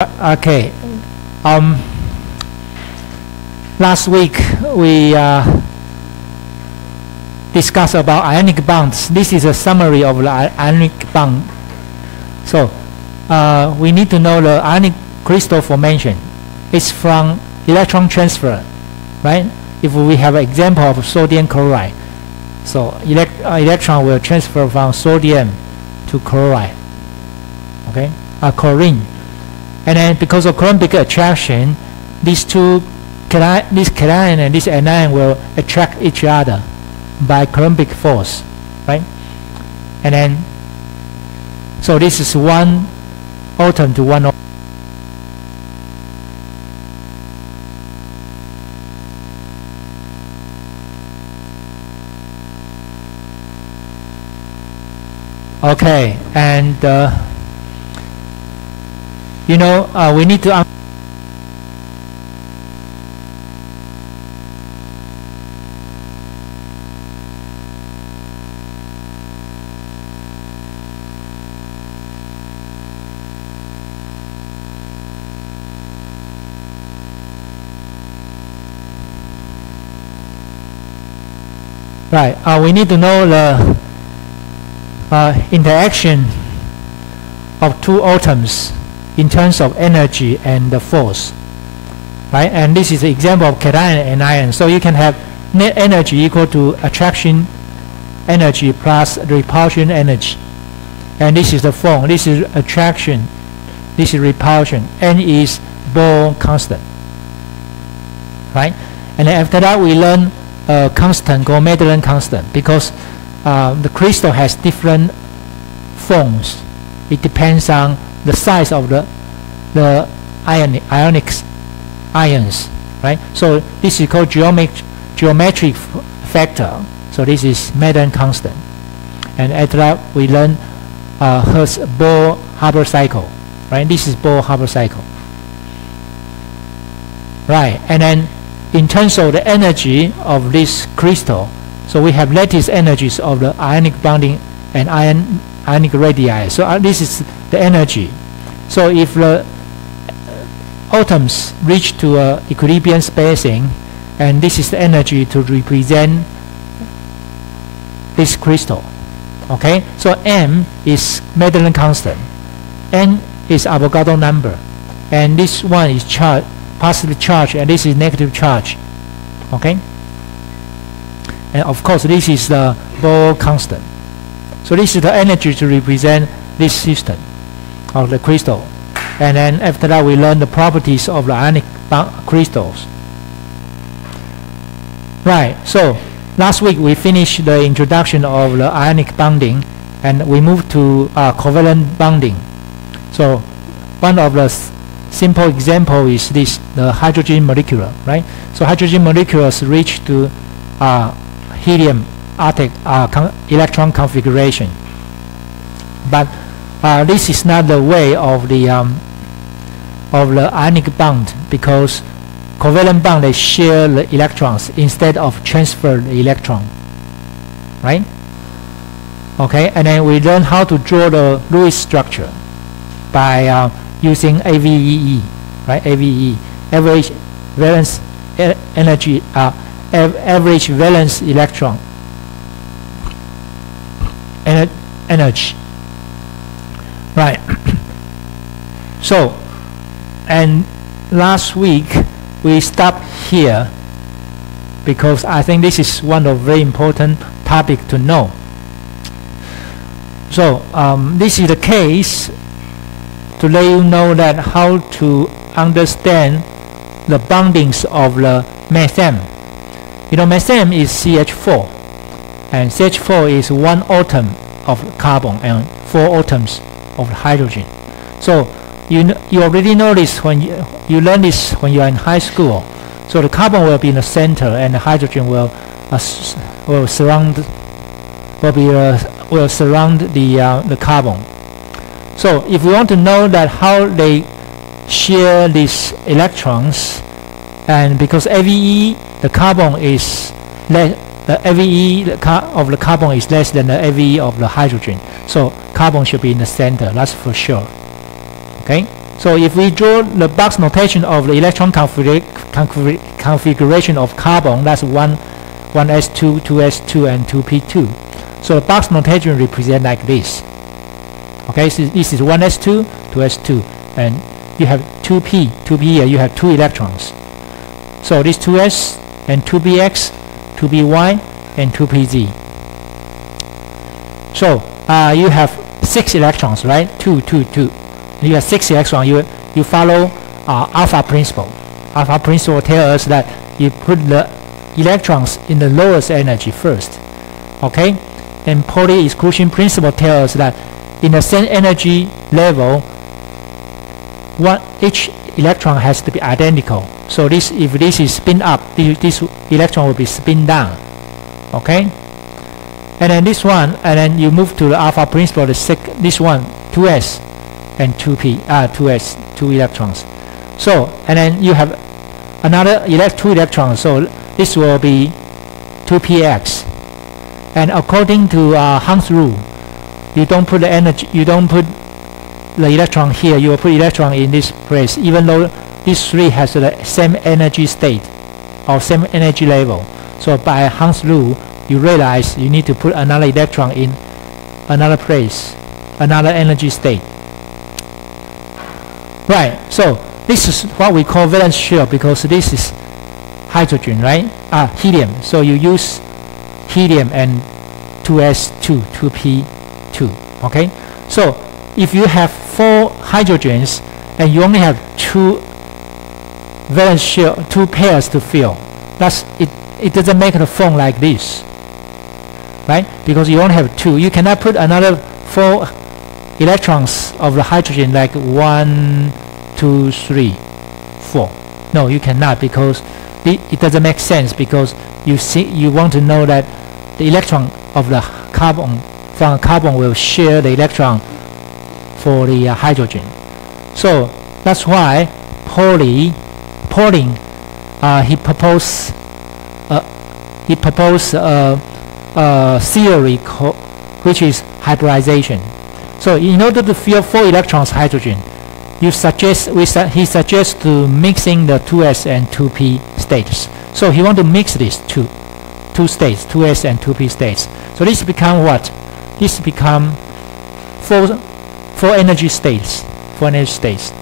Okay. Last week we discussed about ionic bonds. This is a summary of the ionic bond. So we need to know the ionic crystal formation. It's from electron transfer, right? If we have an example of sodium chloride, so electron will transfer from sodium to chloride, okay, chlorine. And then because of Coulombic attraction, these two, this cation and this anion will attract each other by Coulombic force, right? And then, so this is one atom to one atom. Okay, and you know, we need to we need to know the interaction of two atoms in terms of energy and the force, right? And this is an example of cation and anion. So you can have net energy equal to attraction energy plus repulsion energy. And this is the form. This is attraction. This is repulsion. N is Bohr constant, right? And then after that we learn a constant called Madelung constant, because the crystal has different forms. It depends on the size of the ionic ions, right? So this is called geometric factor. So this is Madelung constant. And after that we learn Bohr-Haber cycle, right? This is Bohr-Haber cycle, right? And then in terms of the energy of this crystal, so we have lattice energies of the ionic bonding and ionic radii. So this is the energy. So if the atoms reach to equilibrium spacing, and this is the energy to represent this crystal, okay? So M is Madelung constant, N is Avogadro number, and this one is charge, positive charge, and this is negative charge, okay? And of course this is the Bohr constant. So this is the energy to represent this system of the crystal. And then after that we learn the properties of the ionic crystals. Right, so last week we finished the introduction of the ionic bonding, and we moved to covalent bonding. So one of the simple example is this, the hydrogen molecule, right? So hydrogen molecules reach to helium atom electron configuration, but this is not the way of the ionic bond, because covalent bond, they share the electrons instead of transfer the electron, right? Okay, and then we learn how to draw the Lewis structure by using AVEE, right? AVE, average valence energy, average valence electron energy, right? So, and last week we stopped here because I think this is one of very important topic to know. So this is the case to let you know that how to understand the bondings of the methane. You know, methane is CH4, and CH4 is one atom of carbon and four atoms of hydrogen. So you already know this when you learn this when you are in high school. So the carbon will be in the center, and the hydrogen will surround the carbon. So if we want to know that how they share these electrons, and because AVE, the carbon is less, the AVE of the carbon is less than the AVE of the hydrogen. So carbon should be in the center, that's for sure. Okay? So if we draw the box notation of the electron configuration of carbon, that's 1s2, 2s2, and 2p2. So the box notation represents like this. Okay, so this is 1s2, 2s2, and you have 2p here, you have 2 electrons. So this 2s and 2px, 2py, and 2pz. So you have 6 electrons, right? 2, 2, 2. You have 6 electrons. You follow alpha principle. Alpha principle tells us that you put the electrons in the lowest energy first. Okay? And Pauli exclusion principle tells us that in the same energy level, each electron has to be identical. So this, if this is spin up, this electron will be spin down. Okay? And then this one, and then you move to the alpha principle, this one, 2s and 2p, 2s, 2 electrons. So, and then you have another 2 electrons, so this will be 2px. And according to Hahn rule, you don't put the energy, you don't put the electron here, you will put electron in this place, even though these 3 has the same energy state or same energy level. So by Hahn's rule, you realize you need to put another electron in another place, another energy state. Right, so this is what we call valence shell, because this is hydrogen, right? Helium. So you use helium and 2s2, 2p2. Okay? So if you have 4 hydrogens and you only have 2 valence shell, 2 pairs to fill, that's it doesn't make the form like this. Right? Because you only have 2. You cannot put another 4 electrons of the hydrogen like 1, 2, 3, 4. No, you cannot, because it doesn't make sense, because you want to know that the electron of the carbon from carbon will share the electron for the hydrogen. So that's why Pauling he proposed theory which is hybridization. So in order to fill 4 electrons hydrogen, he suggests to mixing the 2s and 2p states. So he wants to mix these two states, 2s and 2p states. So this become what? This become 4 energy states. 4 energy states.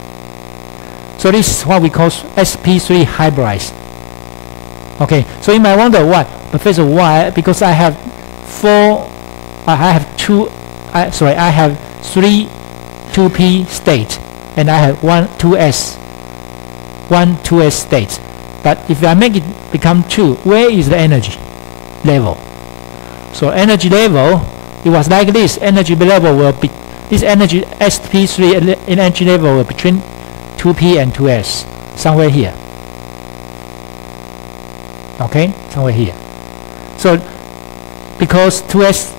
So this is what we call sp3 hybrids. Okay, so you might wonder why, Professor, why? Because I have 3 2p states, and I have 1 2s states. But if I make it become 2, where is the energy level? So energy level, it was like this. Energy level will be this energy sp3 energy level will be between 2p and 2s, somewhere here. Okay, somewhere here. So because 2s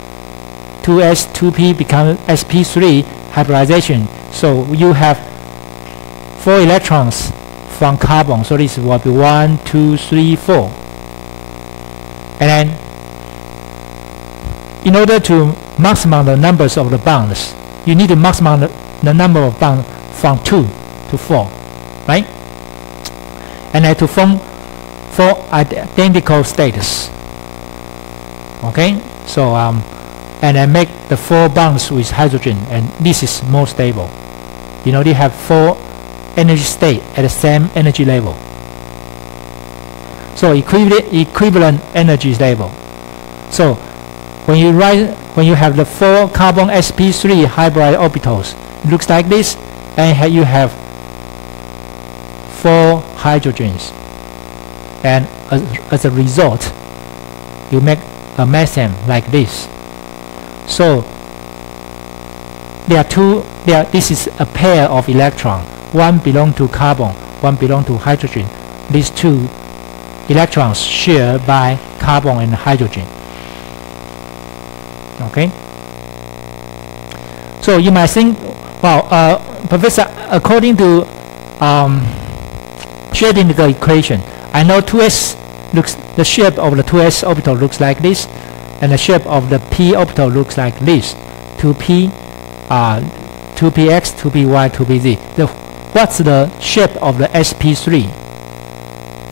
2p become sp3 hybridization, so you have 4 electrons from carbon. So this will be 1, 2, 3, 4. And then in order to maximize the numbers of the bonds, you need to maximize the number of bonds from 2 to 4, right? And then to form 4 identical states. Okay, so and then make the 4 bonds with hydrogen, and this is more stable. You know, they have 4 energy state at the same energy level. So equivalent energy level. So when you have the 4 carbon sp3 hybrid orbitals, it looks like this, and you have 4 hydrogens, and as a result, you make a methane like this. So this is a pair of electrons. One belongs to carbon, one belongs to hydrogen. These 2 electrons shared by carbon and hydrogen. Okay. So you might think, well, Professor, according to Schrödinger equation, I know 2s the shape of the 2s orbital looks like this, and the shape of the p orbital looks like this. 2p, 2px, 2py, 2pz. what's the shape of the sp3?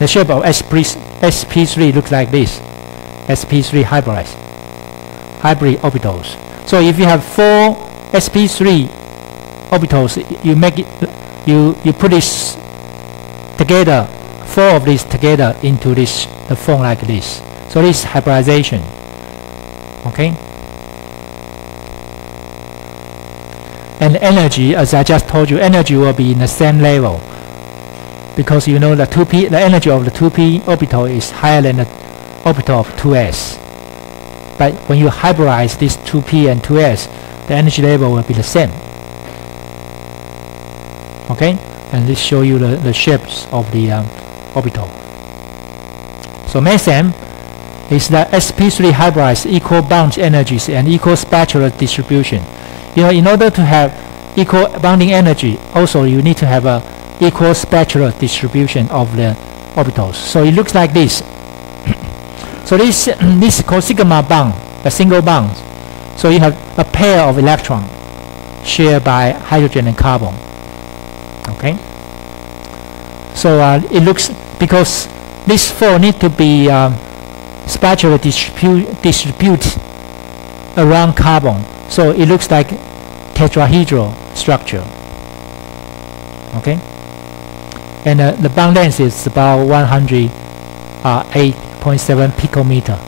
The shape of sp3 looks like this. sp3 hybrid orbitals. So if you have 4 sp3 orbitals, you put this together, 4 of these together into the form like this. So this is hybridization. Okay. And energy, as I just told you, energy will be in the same level, because you know the energy of the 2p orbital is higher than the orbital of 2s. But when you hybridize this 2p and 2s, the energy level will be the same. Okay, and this show you the shapes of the orbital. So methane is the sp3 hybrids equal bound energies and equal spectral distribution. You know, in order to have equal bonding energy, also you need to have a equal spectral distribution of the orbitals. So it looks like this. So this is called sigma bond, a single bond. So you have a pair of electrons shared by hydrogen and carbon. Okay. So it looks, because these 4 need to be spectrally distribute around carbon. So it looks like tetrahedral structure. Okay. And the bond length is about 108.7 picometer.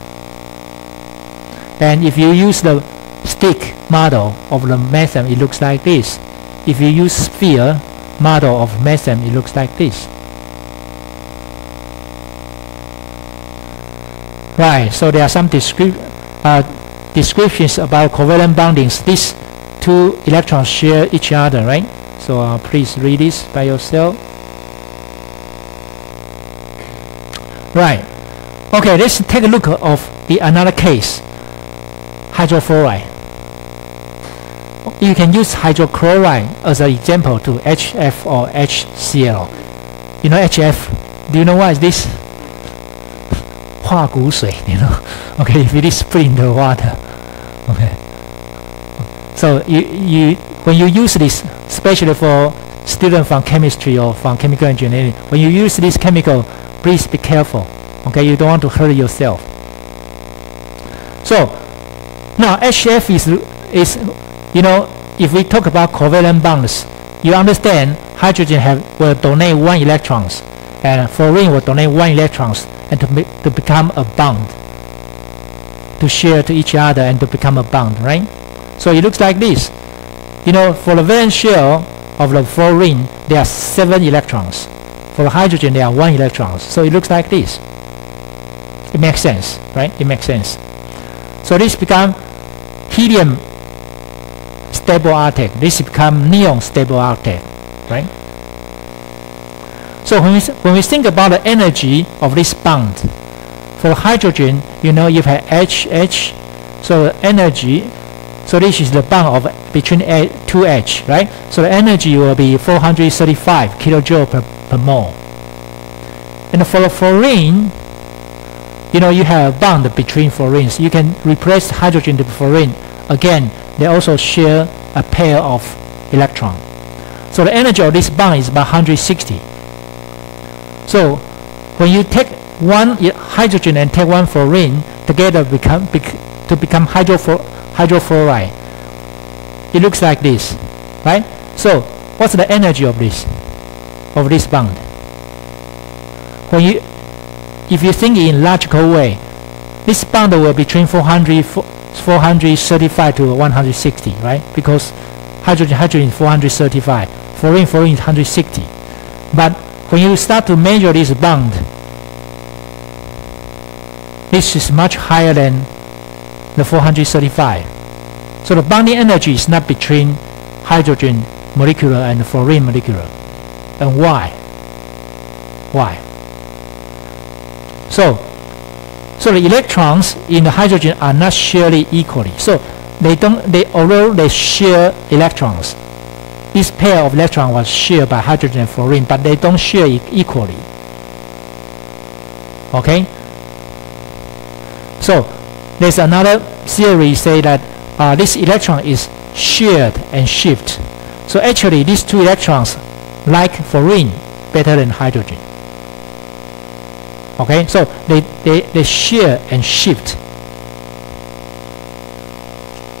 And if you use the stick model of the methane, it looks like this. If you use sphere model of methane, it looks like this. Right, so there are some descriptions about covalent bondings. These 2 electrons share each other, right? So please read this by yourself. Right. Okay, let's take a look of another case. Hydrofluoride. You can use hydrochloride as an example to HF or HCl. You know HF? Do you know what is this? 化骨水, you know. Okay, if it is put in the water. Okay. So when you use this, especially for students from chemistry or from chemical engineering, when you use this chemical, please be careful. Okay, you don't want to hurt yourself. So now HF is you know, if we talk about covalent bonds, you understand hydrogen will donate 1 electrons, and fluorine will donate 1 electrons, and to become a bond, to share to each other and to become a bond, right? So it looks like this. You know, for the valence shell of the fluorine, there are 7 electrons. For the hydrogen, there are 1 electron. So it looks like this. It makes sense, right? It makes sense. So this become helium stable octet. This become neon stable octet, right? So when we think about the energy of this bond, for hydrogen, you know, you have HH, so the energy, so this is the bond of between 2H, right? So the energy will be 435 kilojoule per mole. And for the fluorine, you know, you have a bond between fluorines. You can replace hydrogen to fluorine. Again, they also share a pair of electrons. So the energy of this bond is about 160. So when you take 1 hydrogen and take 1 fluorine together to become hydrofluoride, it looks like this, right? So what's the energy of this bond? If you think in logical way, this bond will be between 435 to 160, right? Because hydrogen is 435, fluorine is 160. But when you start to measure this bond, this is much higher than the 435. So the bonding energy is not between hydrogen molecular and fluorine molecular. And why? Why? So the electrons in the hydrogen are not shared equally. So although they share electrons, this pair of electrons was shared by hydrogen and fluorine, but they don't share equally. Okay? So there's another theory say that this electron is shared and shift. So actually these 2 electrons like fluorine better than hydrogen. Okay, so they share and shift.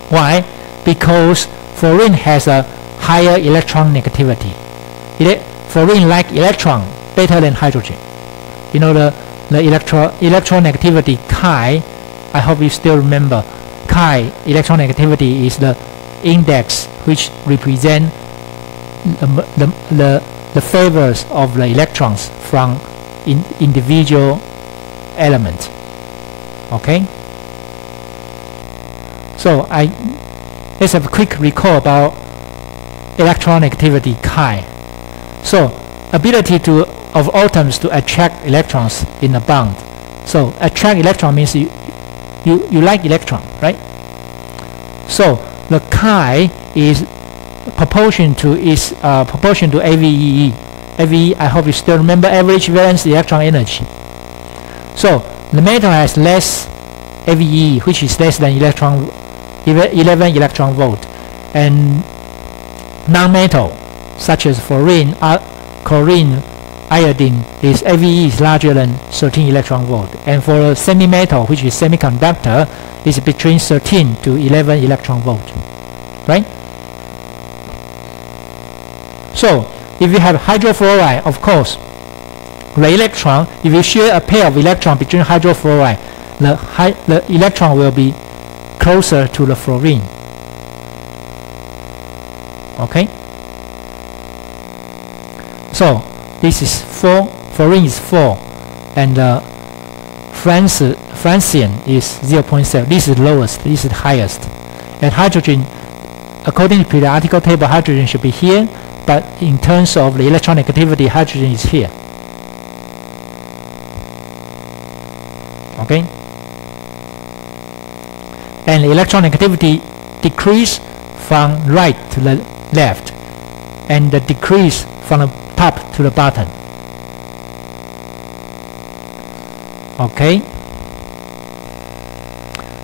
Why? Because fluorine has a higher electron negativity. Fluorine like electron better than hydrogen. You know the electron negativity chi. I hope you still remember. Chi electron negativity is the index which represent the favors of the electrons from individual element. Okay, so let's have a quick recall about electron activity chi. So ability of atoms to attract electrons in a bond. So attract electron means you like electron, right? So the chi is proportion to AVEE. AVE, I hope you still remember, average valence electron energy. So the metal has less AVE, which is less than 11 electron volt, and non-metal such as fluorine, chlorine, iodine, its AVE is larger than 13 electron volt, and for a semi-metal, which is semiconductor, is between 13 to 11 electron volt, right? So if you have hydrofluoride, of course, the electron, if you share a pair of electrons between hydrofluoride, the electron will be closer to the fluorine. Okay? So this is 4, fluorine is 4, and francium is 0.7. This is lowest, this is highest. And hydrogen, according to periodical table, hydrogen should be here, but in terms of the electron negativity, hydrogen is here. Okay? And the electron negativity decrease from right to the left, and the decrease from the top to the bottom. Okay?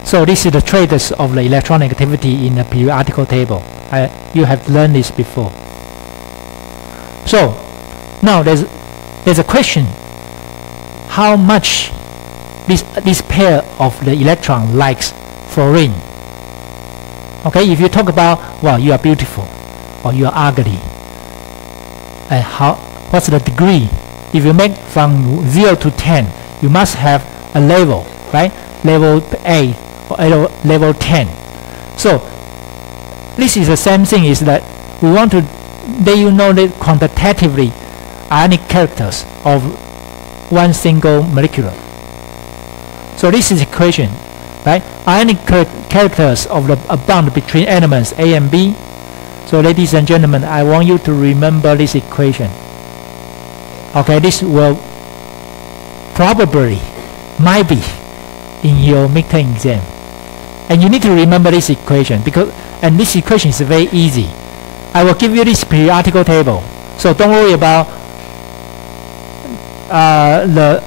So this is the traces of the electron negativity in the periodical table. You have learned this before. So now there's a question: how much this pair of the electron likes fluorine? Okay, if you talk about, well, you are beautiful or you are ugly, and what's the degree? If you make from 0 to 10, you must have a level, right? Level A or level 10. So this is the same thing, is that we want to let you know that quantitatively ionic characters of one single molecule. So this is the equation, right? Ionic characters of a bond between elements A and B. So ladies and gentlemen, I want you to remember this equation. Okay, this will probably, might be in your midterm exam. And you need to remember this equation, and this equation is very easy. I will give you this periodical table, so don't worry about the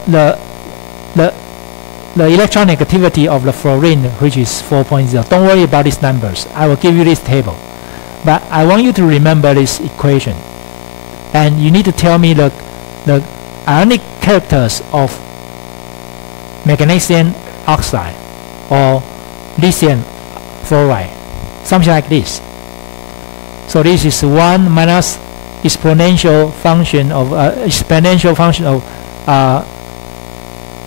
electron negativity of the fluorine, which is 4.0. Don't worry about these numbers. I will give you this table, but I want you to remember this equation, and you need to tell me the ionic characters of magnesium oxide or lithium fluoride, something like this. So this is 1 minus exponential function of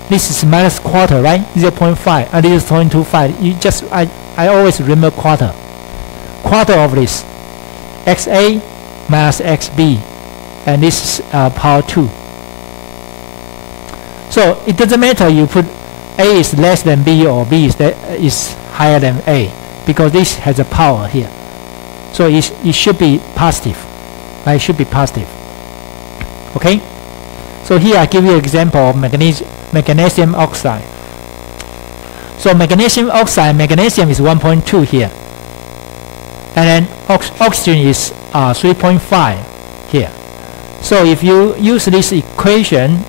this is minus quarter, right? 0.5, and this is 0.25. I always remember quarter of this, XA minus XB, and this is power 2. So it doesn't matter you put A is less than B or B is higher than A, because this has a power here. So it should be positive. Right? It should be positive. Okay? So here I give you an example of magnesium oxide. So magnesium oxide, magnesium is 1.2 here. And then oxygen is 3.5 here. So if you use this equation,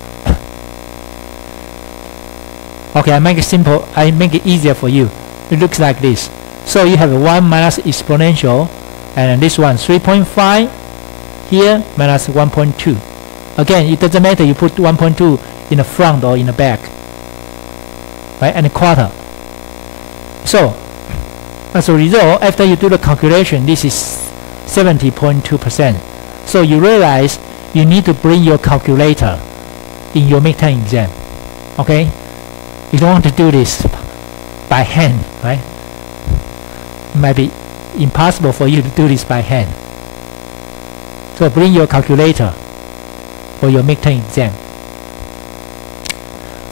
okay, I make it simple, I make it easier for you. It looks like this. So you have a 1 minus exponential, and this one 3.5 here minus 1.2. Again, it doesn't matter you put 1.2 in the front or in the back, right? And a quarter. So as a result, after you do the calculation, this is 70.2%. So you realize you need to bring your calculator in your midterm exam. Okay? You don't want to do this by hand, right? It might be impossible for you to do this by hand. So bring your calculator for your midterm exam.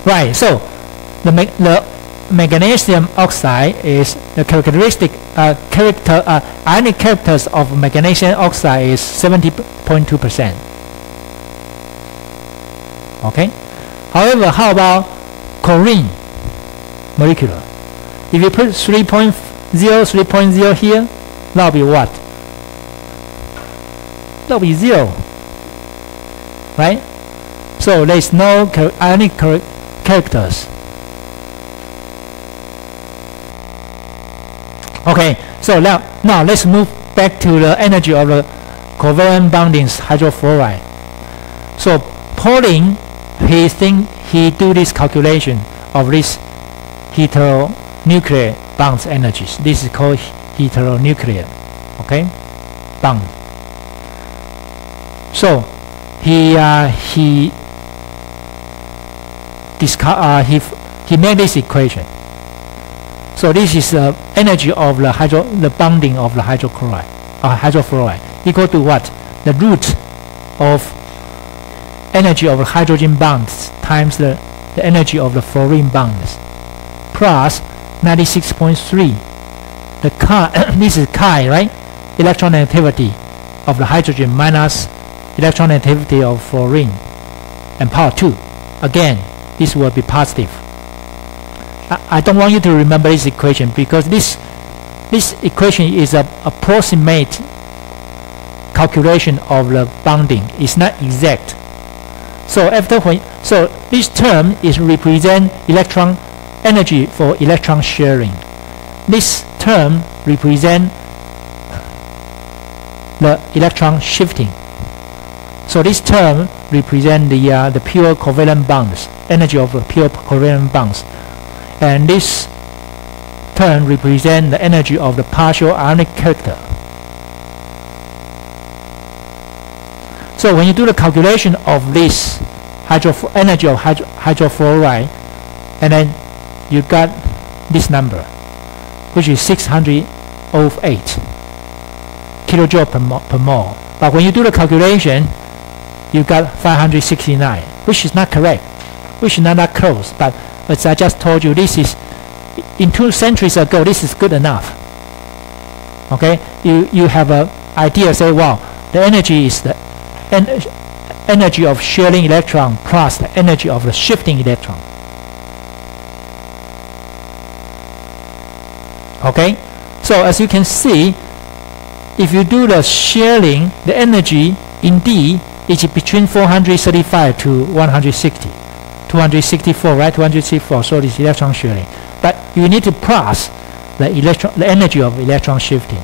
Right, so the magnesium oxide is the ionic characters of magnesium oxide is 70.2%. Okay. However, how about chlorine molecular? If you put 3.0, 3.0 here, that'll be what? That'll be 0, right? So there's no ionic characters. Okay, so now let's move back to the energy of the covalent bondings hydrofluoride. So Pauling, he do this calculation of this heteronuclear bonds energies. This is called heteronuclear, okay, bond. So he made this equation. So this is the energy of the bonding of the hydrofluoride equal to what? The root of energy of the hydrogen bonds times the energy of the fluorine bonds plus 96.3. The chi, this is chi, right? Electronegativity of the hydrogen minus electronegativity of fluorine and power 2. Again, this will be positive. I don't want you to remember this equation because this equation is an approximate calculation of the bonding. It's not exact. So this term is represent electron energy for electron sharing. This term represent the electron shifting. So this term represent the pure covalent bonds, energy of the pure covalent bonds. And this term represents the energy of the partial ionic character. So when you do the calculation of this energy of hydrofluoride, and then you got this number, which is 608 kilojoule per mole. But when you do the calculation, you got 569, which is not correct, which is not that close. But as I just told you, this is in 2 centuries ago. This is good enough. Okay, you have an idea. Say, wow, the energy is the energy of sharing electron plus the energy of the shifting electron. Okay, so as you can see, if you do the sharing, the energy indeed is between 435 to 160. 264, right? 264. So this electron sharing, but you need to plus the energy of electron shifting.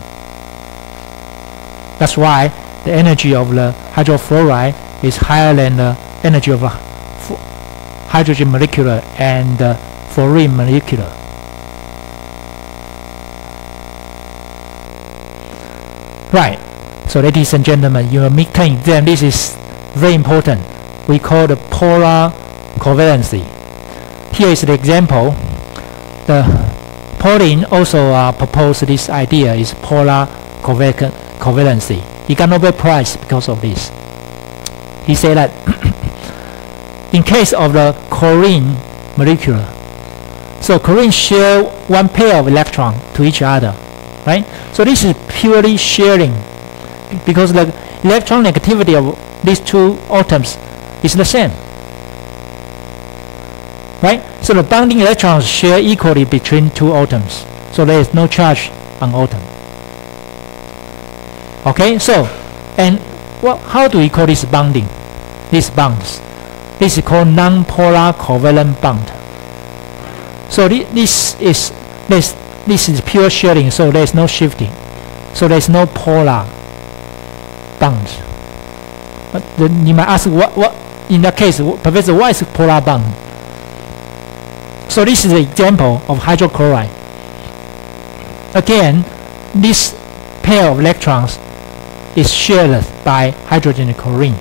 That's why the energy of the hydrofluoride is higher than the energy of the hydrogen molecular and the fluorine molecular. Right. So ladies and gentlemen, your midterm exam, this is very important. We call the polar covalency. Here is the example. The Pauling also proposed this idea is polar covalency. He got Nobel Prize because of this. He said that in case of the chlorine molecule, so chlorine share one pair of electrons to each other, right? So this is purely sharing because the electron negativity of these two atoms is the same, right? So the bonding electrons share equally between two atoms, so there is no charge on atom. Okay, so and how do we call this bonding? These bonds, this is called non-polar covalent bond. So this is pure sharing, so there is no shifting, so there is no polar bonds. Then you might ask, what in that case, Professor, what is polar bond? So this is an example of hydrochloride. Again, this pair of electrons is shared by hydrogen and chlorine.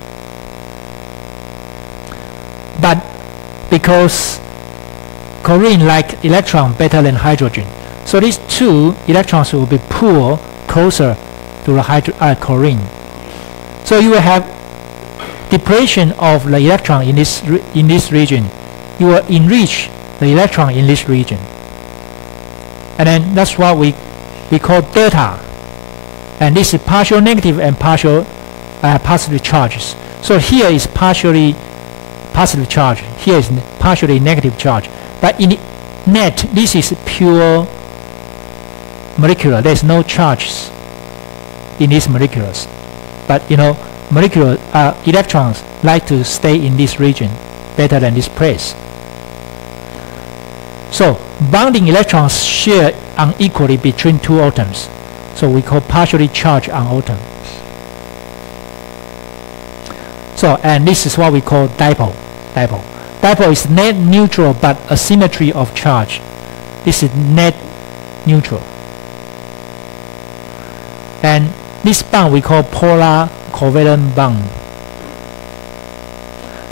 But because chlorine like electron better than hydrogen, so these two electrons will be pulled closer to the chlorine. So you will have depression of the electron in this region. You will enrich the electron in this region, and then that's what we call delta. And this is partial negative and partial positive charges. So here is partially positive charge, here is partially negative charge. But in the net, this is pure molecular. There's no charges in these molecules. But you know, molecular electrons like to stay in this region better than this place. So bonding electrons share unequally between two atoms. So we call partially charged atom. So, and this is what we call dipole. Dipole is net neutral but asymmetry of charge. This is net neutral. And this bond we call polar covalent bond.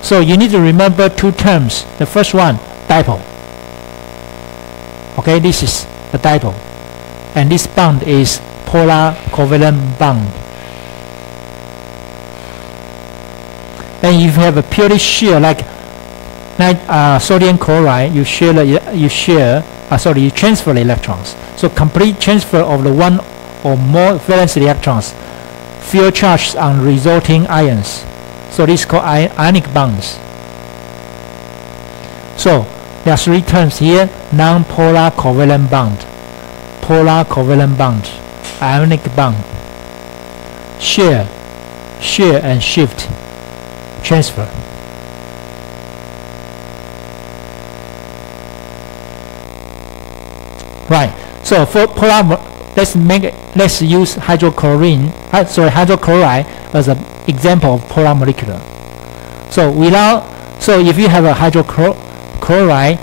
So you need to remember two terms. The first one, dipole. Okay, this is the dipole. And this bond is polar covalent bond. And if you have a purely shear like sodium chloride, you transfer the electrons. So complete transfer of the one or more valence electrons, field charges on resulting ions. So this is called ionic bonds. So there are three terms here: non-polar covalent bond, polar covalent bond, ionic bond, shear and shift, transfer. Right. So for polar, let's use hydrochloride as an example of polar molecule. So if you have a hydrochloride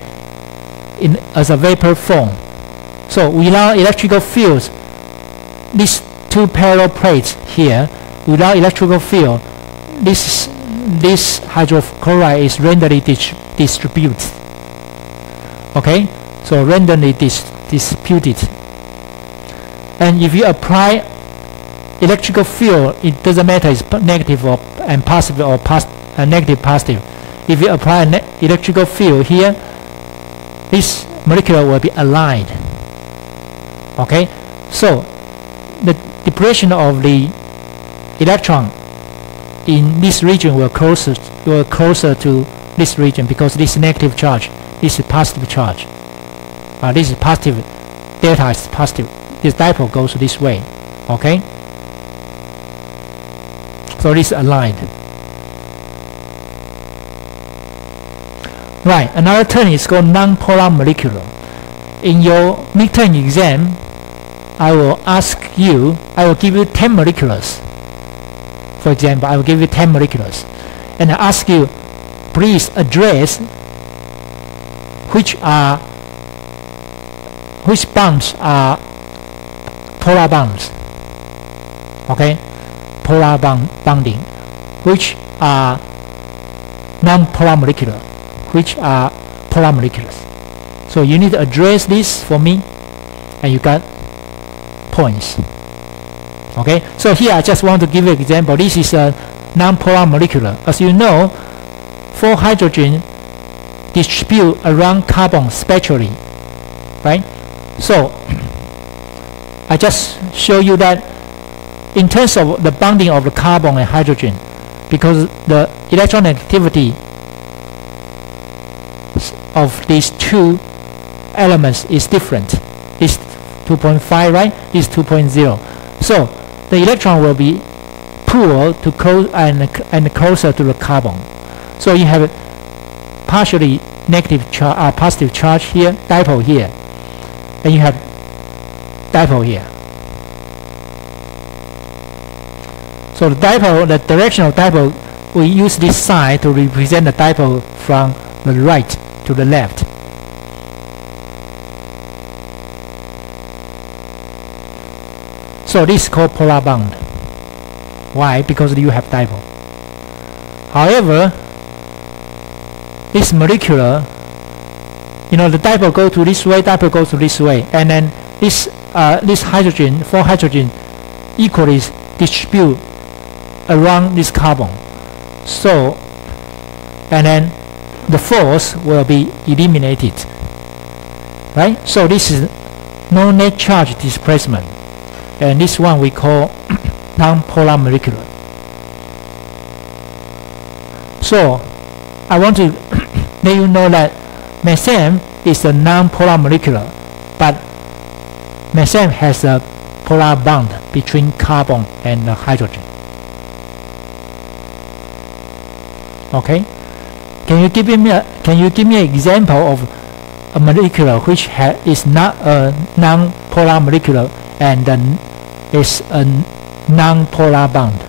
as a vapor form, so without electrical fields, these two parallel plates here, without electrical field, this hydrochloride is randomly distributed. Okay, so randomly distributed. And if you apply electrical field, it doesn't matter it's negative and positive or negative positive. If you apply an electrical field here, this molecule will be aligned. Okay, so the depression of the electron in this region will closer to this region because this is negative charge, this is positive charge. This is positive, delta is positive. This dipole goes this way. Okay, so this is aligned. Right, another term is called non-polar molecular. In your midterm exam, I will give you 10 molecules. For example, I will give you 10 molecules, and I ask you, please address which bonds are polar bonds. Okay, polar bonding. Which are non-polar molecular, which are polar molecules. So you need to address this for me, and you got points. Okay, so here I just want to give you an example. This is a non-polar molecular. As you know, 4 hydrogen distribute around carbon spectrally, right? So I just show you that in terms of the bonding of the carbon and hydrogen, because the electronegativity of these two elements is different. This 2.5, right? This 2.0. So the electron will be pulled to closer to the carbon. So you have partially negative charge, positive charge here, dipole here, and you have dipole here. So the direction of dipole we use this sign to represent the dipole from the right to the left. So this is called polar bond. Why? Because you have dipole. However, this molecular, the dipole goes to this way, dipole goes to this way, and then this hydrogen, 4 hydrogen, equally distribute around this carbon. So, and then the force will be eliminated, right? So this is no net charge displacement, and this one we call non-polar molecular. So I want to let you know that methane is a non-polar molecular, but methane has a polar bond between carbon and hydrogen. Okay, can you give me an example of a molecular which is not a non-polar molecular and is a non-polar bond?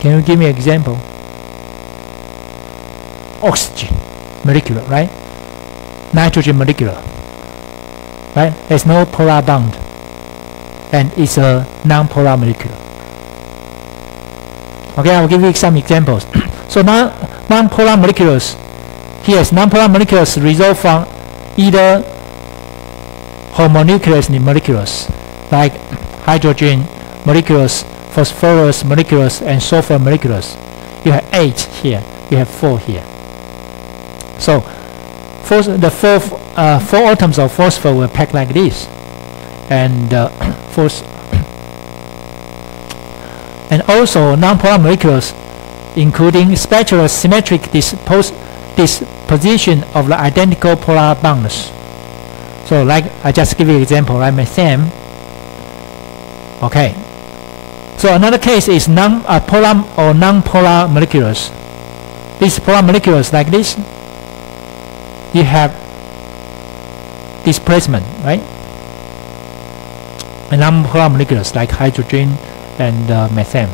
Can you give me an example? Oxygen molecular, right? Nitrogen molecular, right? There's no polar bond and it's a non-polar molecular. Okay, I'll give you some examples. So non-polar molecules, here's non-polar molecules result from either homonucleus molecules like hydrogen molecules, phosphorus molecules, and sulfur molecules. You have 8 here, you have 4 here. So the 4 atoms of phosphor will pack like this, and and also non-polar molecules including spectral symmetric disposition of the identical polar bonds. So like I just give you an example, right? Methane. Okay. So another case is polar or non-polar molecules. These polar molecules like this, you have displacement, right? And non-polar molecules like hydrogen and methane.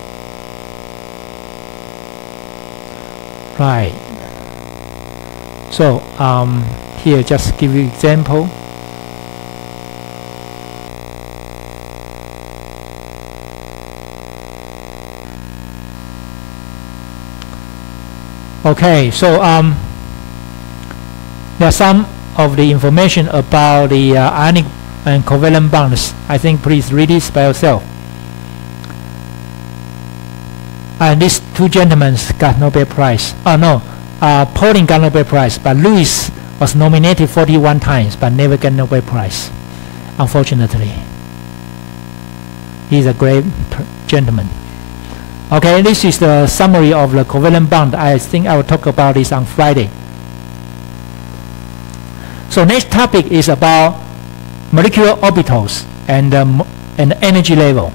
Right. So here just give you example. Okay, so there are some of the information about the ionic and covalent bonds. I think please read this by yourself. And these 2 gentlemen got Nobel Prize. Oh no, Pauling got Nobel Prize, but Lewis was nominated 41 times but never got Nobel Prize, unfortunately. He's a great gentleman. Okay, this is the summary of the covalent bond. I think I will talk about this on Friday. So next topic is about molecular orbitals and energy level.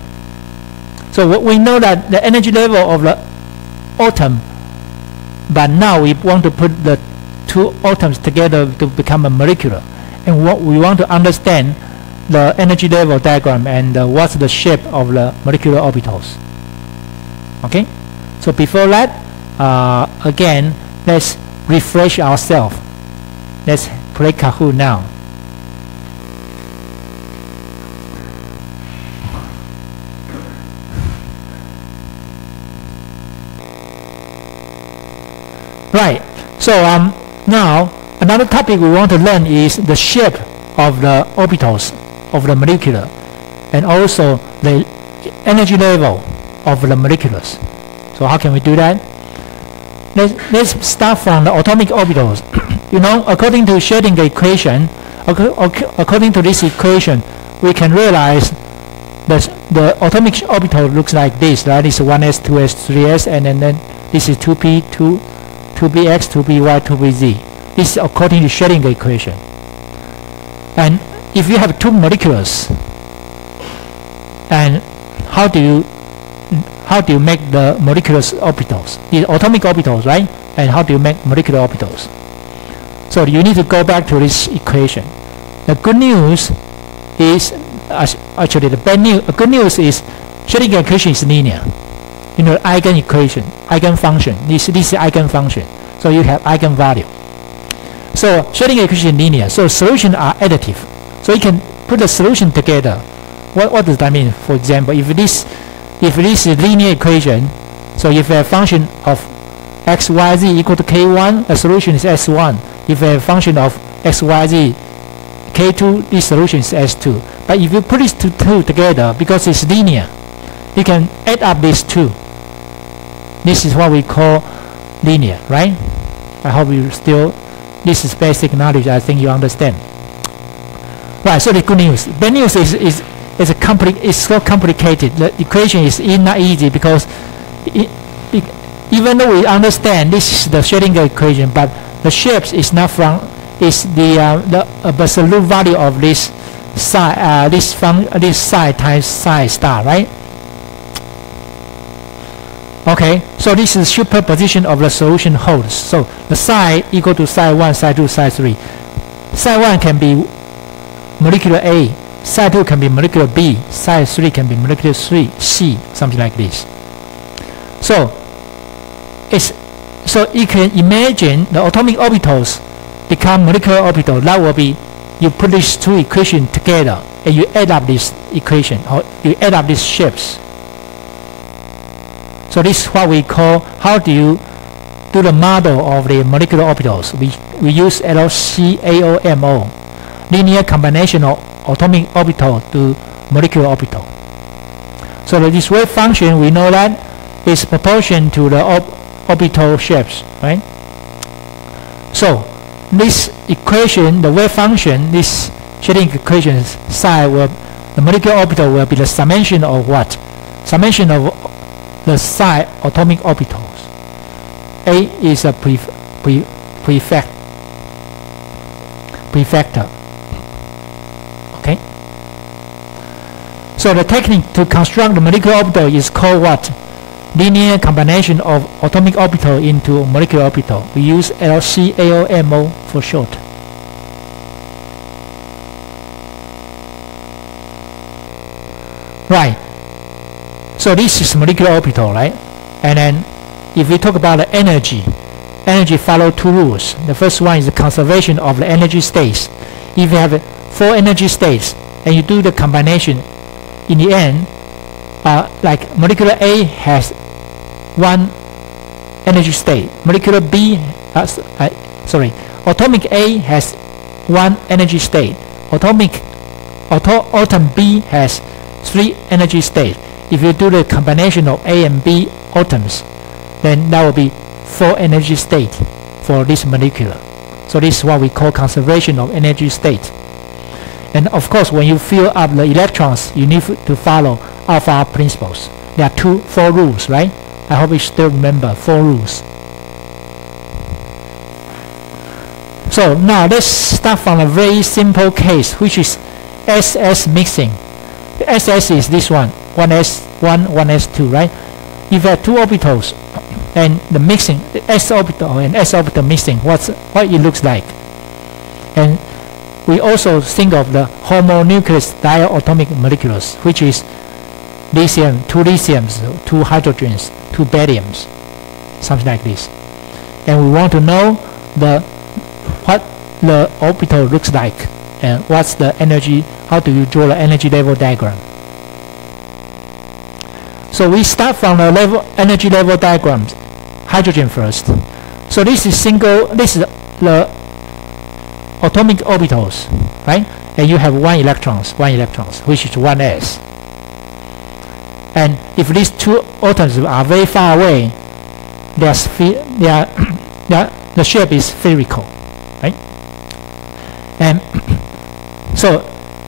So we know that the energy level of the atom, but now we want to put the 2 atoms together to become a molecular, and what we want to understand the energy level diagram and what's the shape of the molecular orbitals. Okay, so before that, again, let's refresh ourselves. Let's play Kahoot now. Right, so now another topic we want to learn is the shape of the orbitals of the molecular and also the energy level of the molecules. So how can we do that? Let's start from the atomic orbitals. According to Schrödinger equation, according to this equation, we can realize that the atomic orbital looks like this, right? It's 1s, 2s, 3s, and then this is 2p, 2bx, 2by, 2bz. This is according to Schrödinger equation. And if you have 2 molecules, and how do you make the molecular orbitals? The atomic orbitals, right? And how do you make molecular orbitals? So you need to go back to this equation. The good news is, actually the bad news, good news is Schrödinger equation is linear. eigen equation, eigen function. This is eigen function. So you have eigen value. So Schrödinger equation linear. So solutions are additive. So you can put the solution together. What does that mean? For example, if this is linear equation, so if a function of x, y, z equal to k1, the solution is s1. If a function of x, y, z k2, this solution is s2. But if you put these two together, because it's linear, you can add up these two. This is what we call linear, right? I hope you still, this is basic knowledge. I think you understand. Right. So the good news. Bad news is it's so complicated. The equation is not easy because even though we understand this is the Schrödinger equation, but the shapes is not from the absolute value of this psi this psi times psi star, right? Okay, so this is superposition of the solution holds. So the psi equal to psi 1, psi 2, psi 3. Psi 1 can be molecular A, psi 2 can be molecular B, psi 3 can be molecular C, something like this. So you can imagine the atomic orbitals become molecular orbital. That will be, you put these two equations together and you add up this equation, or you add up these shapes. So this is what we call, how do you do the model of the molecular orbitals? We use LCAOMO, linear combination of atomic orbital to molecular orbital. So this wave function, we know that is proportion to the orbital shapes, right? So this equation, the wave function, this Schrödinger equation psi will, the molecular orbital will be the summation of what? Summation of the psi atomic orbitals. A is a prefactor. Okay. So the technique to construct the molecular orbital is called what? Linear combination of atomic orbital into molecular orbital. We use LCAOMO for short. Right. So this is molecular orbital, right? And then if we talk about the energy follow two rules. The first one is the conservation of the energy states. If you have 4 energy states and you do the combination, in the end, like molecular A has 1 energy state. Molecular B, atomic A has 1 energy state. Atom B has 3 energy states. If you do the combination of A and B atoms, then that will be 4 energy states for this molecule. So this is what we call conservation of energy state. And of course, when you fill up the electrons, you need to follow alpha principles. There are 4 rules, right? I hope you still remember 4 rules. So now let's start from a very simple case, which is SS mixing. The SS is this one, 1s1, 1s2, right? If you have 2 orbitals and the mixing, the s orbital and s orbital mixing, what it looks like. And we also think of the homonucleus diatomic molecules, which is lithium, 2 lithiums, 2 hydrogens, 2 bariums, something like this. And we want to know what the orbital looks like and what's the energy, how do you draw the energy level diagram. So we start from the energy level diagrams, hydrogen first. So this is the atomic orbitals, right? And you have 1 electrons, which is 1s. And if these 2 atoms are very far away, the shape is spherical, right? And so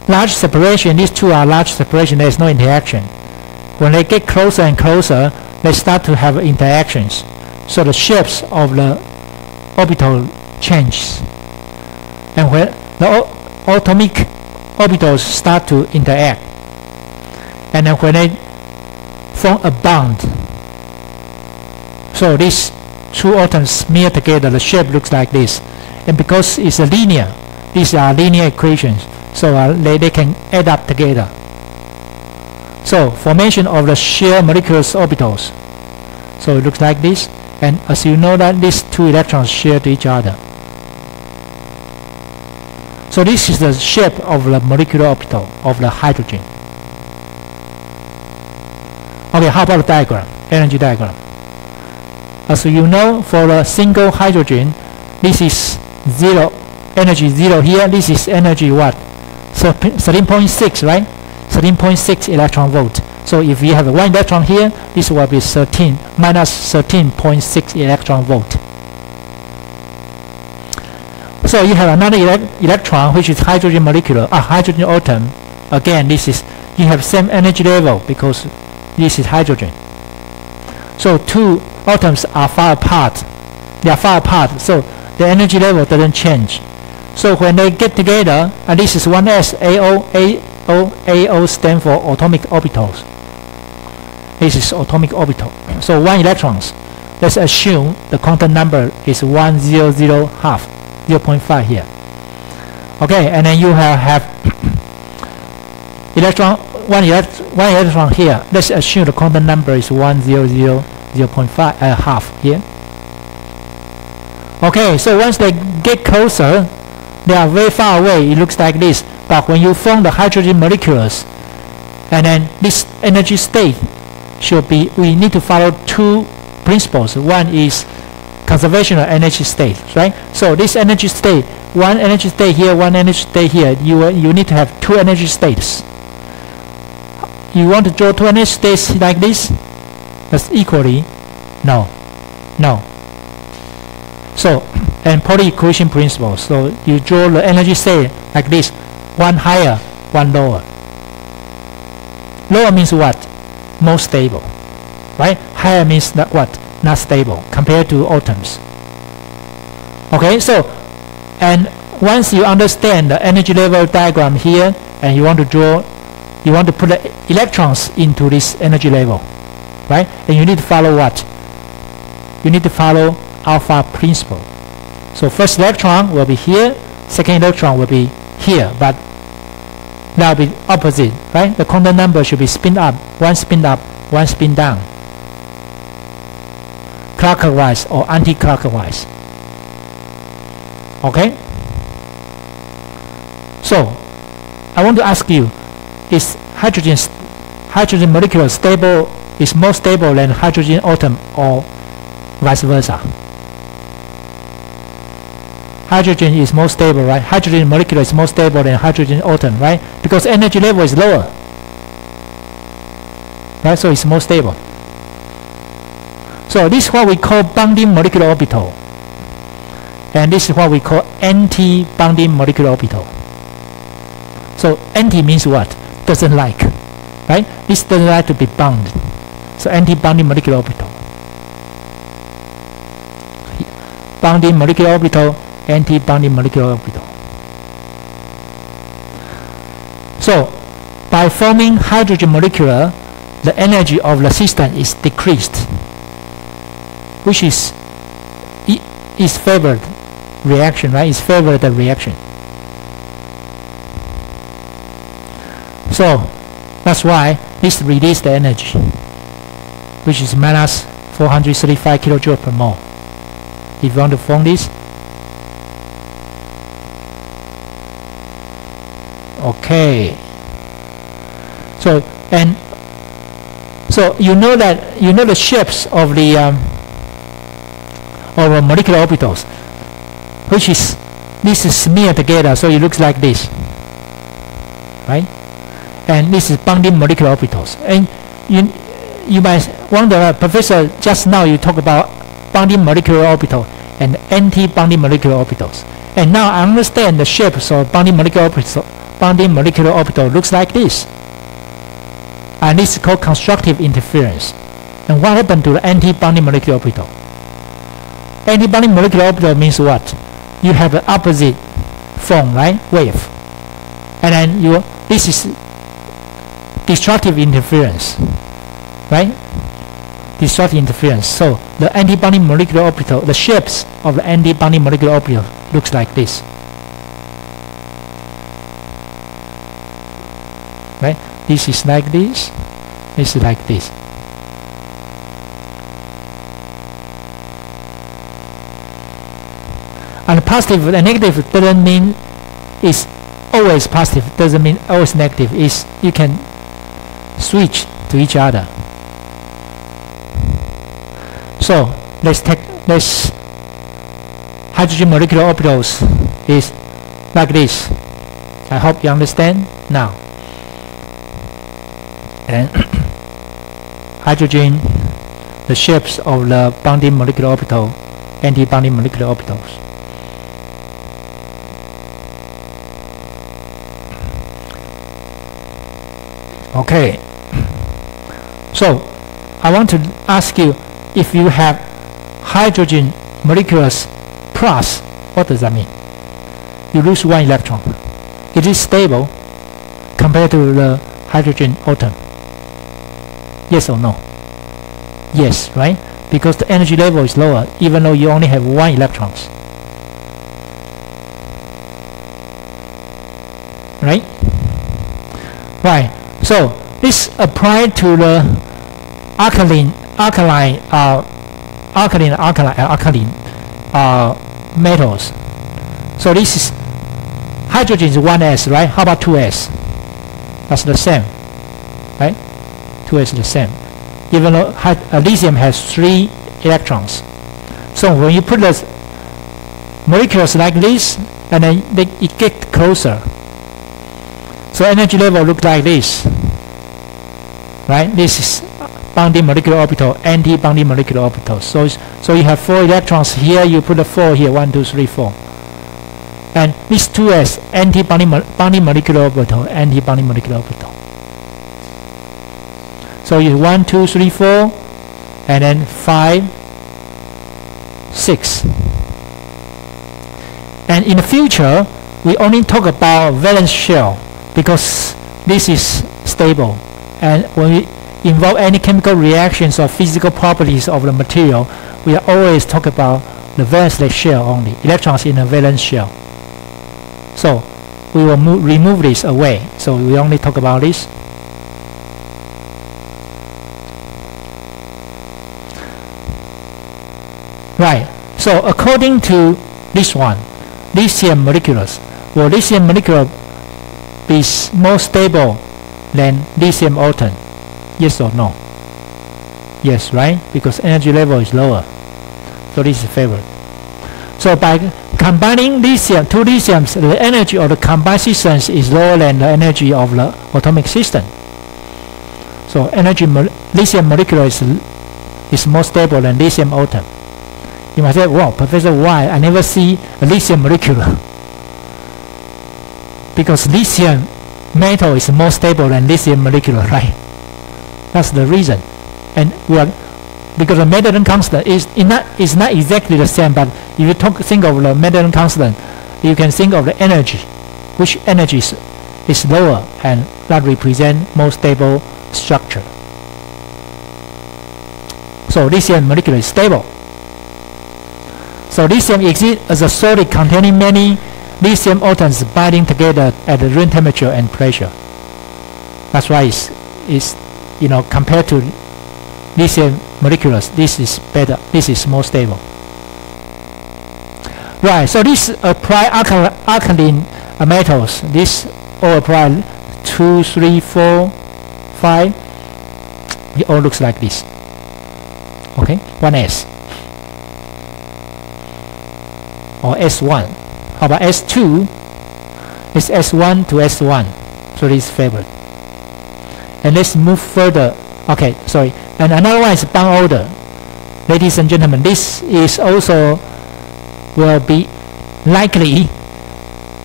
large separation, these 2 are large separation, there is no interaction. When they get closer and closer, they start to have interactions. So the shapes of the orbital changes. And when the atomic orbitals start to interact, and then when they form a bond, so these 2 atoms smear together, the shape looks like this. And because it's a linear, these are linear equations, so they can add up together. So formation of the shear molecular orbitals So it looks like this. And as you know that these two electrons share to each other. So this is the shape of the molecular orbital of the hydrogen. Okay, how about the diagram, energy diagram? As you know, for a single hydrogen, this is 0, energy 0 here. This is energy what? So 13.6, right? 13.6 electron volt. So if you have one electron here, this will be 13 minus 13.6 electron volt. So you have another electron, which is hydrogen molecule, hydrogen atom. Again, this is, you have same energy level because this is hydrogen. So two atoms are far apart. They are far apart, so the energy level doesn't change. So when they get together, and this is 1s, AO stands for atomic orbitals. This is atomic orbital. So one electrons. Let's assume the quantum number is 100 half, 0.5 here. Okay, and then you have one electron here. Let's assume the quantum number is 100 0.5 half here. Okay, so once they get closer, they are very far away. It looks like this. But when you form the hydrogen molecules, and then this energy state should be, we need to follow two principles. One is conservation of energy state, right? So this energy state, one energy state here, one energy state here, you need to have two energy states. You want to draw two energy states like this? That's equally? No. So, and Pauli equation principle. So you draw the energy state like this, one higher, one lower. Lower means what? More stable, right? Higher means that what? Not stable compared to atoms. Okay, so, and once you understand the energy level diagram here, and you want to draw, you want to put the electrons into this energy level, right? And you need to follow what? You need to follow alpha principle. So first electron will be here, second electron will be here, but that will be opposite, right? The quantum number should be spin up, one spin down, clockwise or anti-clockwise. Okay? So I want to ask you, is hydrogen molecule stable, is more stable than hydrogen atom, or vice versa? Hydrogen is more stable, right? Hydrogen molecule is more stable than hydrogen atom, right? Because energy level is lower, right? So it's more stable. So this is what we call bonding molecular orbital, and this is what we call anti-bonding molecular orbital. So anti means what? Doesn't like, right? This doesn't like to be bound. So anti-bonding molecular orbital. Bonding molecular orbital, anti-bonding molecular orbital. So by forming hydrogen molecule, the energy of the system is decreased, which is favored reaction, right? Is favored the reaction. So that's why this releases the energy, which is minus 435 kilojoule per mole. If you want to form this, okay. So and so you know that the shapes of the molecular orbitals, which is this is smeared together, so it looks like this, right? And this is bonding molecular orbitals. And you might wonder, Professor, just now you talk about bonding molecular orbital and anti-bonding molecular orbitals. And now I understand the shapes of bonding molecular orbital. Bonding molecular orbital looks like this. And this is called constructive interference. And what happened to the anti-bonding molecular orbital? Anti-bonding molecular orbital means what? You have the opposite form, right? Wave. And then this is destructive interference, right? Destructive interference. So the anti-bonding molecular orbital, the shapes of the anti-bonding molecular orbital looks like this, right? This is like this. This is like this. And positive and negative doesn't mean it's always positive, doesn't mean always negative. Is you can switch to each other. So let's hydrogen molecular orbitals is like this. I hope you understand now. And hydrogen, the shapes of the bonding molecular orbital, anti-bonding molecular orbitals. Okay. So I want to ask you, if you have hydrogen molecules plus, what does that mean? You lose one electron. It is stable compared to the hydrogen atom. Yes or no? Yes, right? Because the energy level is lower, even though you only have one electrons. Right? Right. So this applied to the alkaline metals. So this is hydrogen is 1s, right? How about 2s? That's the same, right? 2s is the same. Even though lithium has 3 electrons. So when you put the molecules like this, and then it get closer. So energy level looks like this, right? This is bonding molecular orbital, anti-bonding molecular orbital. So you have 4 electrons here. You put the 4 here, 1, 2, 3, 4. And this 2s, anti-bonding molecular orbital, anti-bonding molecular orbital. So you 1, 2, 3, 4, and then 5, 6. And in the future, we only talk about valence shell because this is stable. And when we involve any chemical reactions or physical properties of the material, we always talk about the valenceless shell only, electrons in a valence shell. So we will remove this away. So we only talk about this. Right. So according to this one, lithium molecules, will lithium molecule be more stable than lithium atom? Yes or no? Yes, right? Because energy level is lower. So this is favored. So by combining lithium, 2 lithiums, the energy of the combined systems is lower than the energy of the atomic system. So energy lithium molecule is more stable than lithium atom. You might say, wow, Professor, why? I never see a lithium molecule. Because lithium metal is more stable than lithium molecule, right? That's the reason. And because the Madelung constant is not exactly the same, but if you think of the Madelung constant, you can think of the energy, which energy is lower, and that represents more stable structure. So lithium molecule is stable. So lithium exists as a solid containing many lithium atoms binding together at the room temperature and pressure. That's why it's compared to lithium molecules, this is better. This is more stable. Right. So this apply alkaline metals. This all apply 2, 3, 4, 5. It all looks like this. Okay, 1s or S1. How about S2? It's S1 to S1. So this is favored. And let's move further. Okay, sorry. And another one is bond order. Ladies and gentlemen, this is also will be likely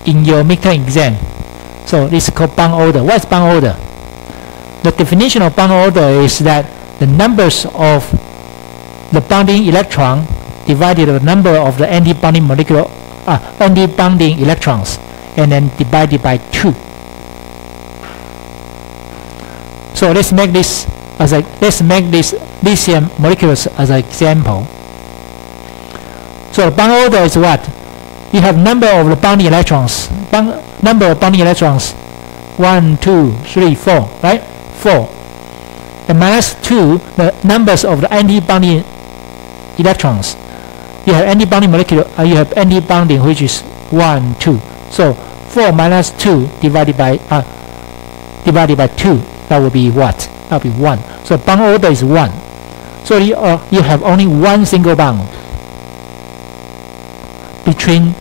in your midterm exam. So this is called bond order. What is bond order? The definition of bond order is that the numbers of the bonding electron divided by the number of the anti-bonding anti-bonding electrons, and then divided by 2. So let's make this lithium molecules as an example. So bond order is what? You have number of the bonding electrons. Number of bonding electrons 1, 2, 3, 4, right? 4. And minus 2, the numbers of the anti-bonding electrons. you have anti-bonding molecule, you have anti-bonding which is 1, 2. So 4 minus 2 divided by 2, that will be what? That will be 1. So bond order is 1. So you have only one single bond between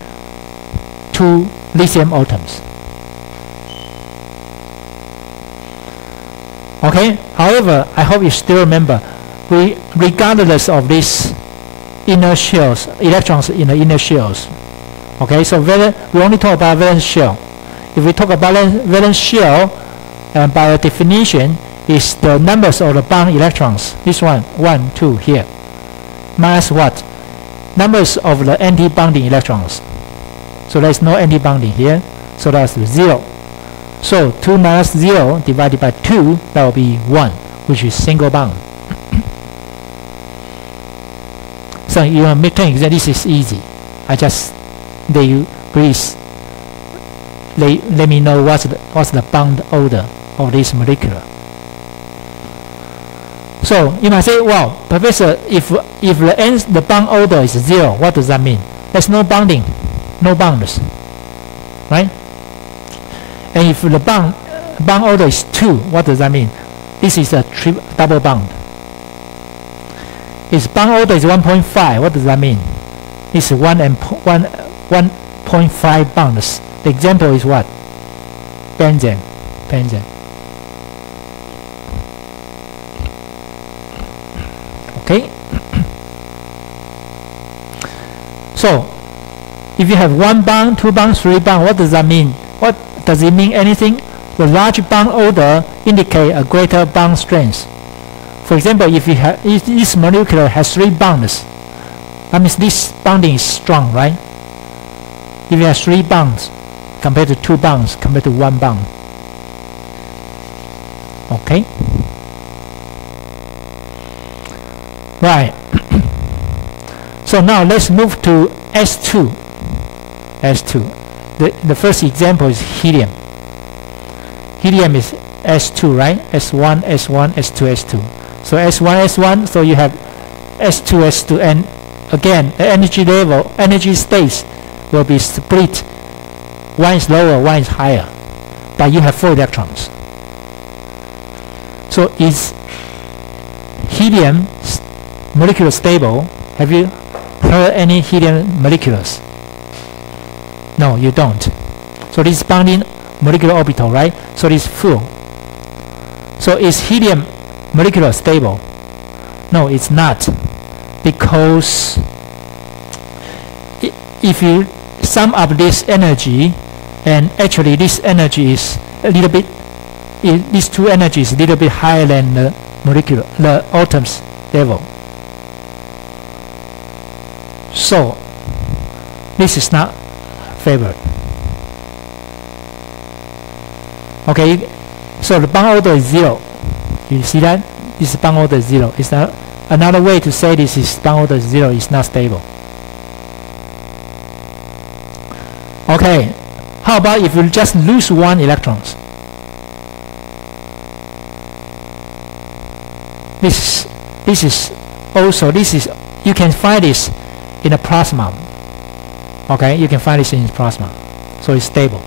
two lithium atoms. Okay. However, I hope you still remember, regardless of these inner shells, electrons in the inner shells. Okay. So we only talk about valence shell. If we talk about valence shell, and by definition, is the numbers of the bound electrons. This one, 1, 2 here, minus what? Numbers of the anti-bonding electrons. So there's no anti-bonding here, so that's 0. So 2 minus 0 divided by 2, that will be 1, which is single bond. So you are making example. This is easy. I just please let me know what's the bond order of this molecule. So you might say, well, Professor, if the bond order is 0, what does that mean? There's no bonding, no bonds, right? And if the bond order is 2, what does that mean? This is a double bond. If bond order is 1.5, what does that mean? It's 1.5 bonds. The example is what? Benzene. Okay. So if you have 1 bond, 2 bonds, 3 bonds, what does that mean? What does it mean? Anything? The large bond order indicate a greater bond strength. For example, if this molecule has 3 bonds, that means this bonding is strong, right? If you have 3 bonds compared to 2 bonds compared to 1 bond. Okay. Right. So now let's move to S2. The first example is helium. Helium is S2, right? S1, S1, S2, S2. So S1, so you have S2, and again, the energy level, energy states will be split. One is lower, one is higher, but you have 4 electrons. So is helium molecule stable? Have you heard any helium molecules? No, you don't. So this is bonding molecular orbital, right? So it is full. So is helium molecular stable? No, it's not, because if you sum up this energy, and actually this energy is a little bit, these 2 energies a little bit higher than the atoms level. So this is not favored. Okay, so the bond order is 0. You see that? This bond order is 0. It's not another way to say this is bond order is 0. It's not stable. Okay, how about if you just lose 1 electron? This is you can find this in a plasma. Okay, you can find this in plasma, so it's stable.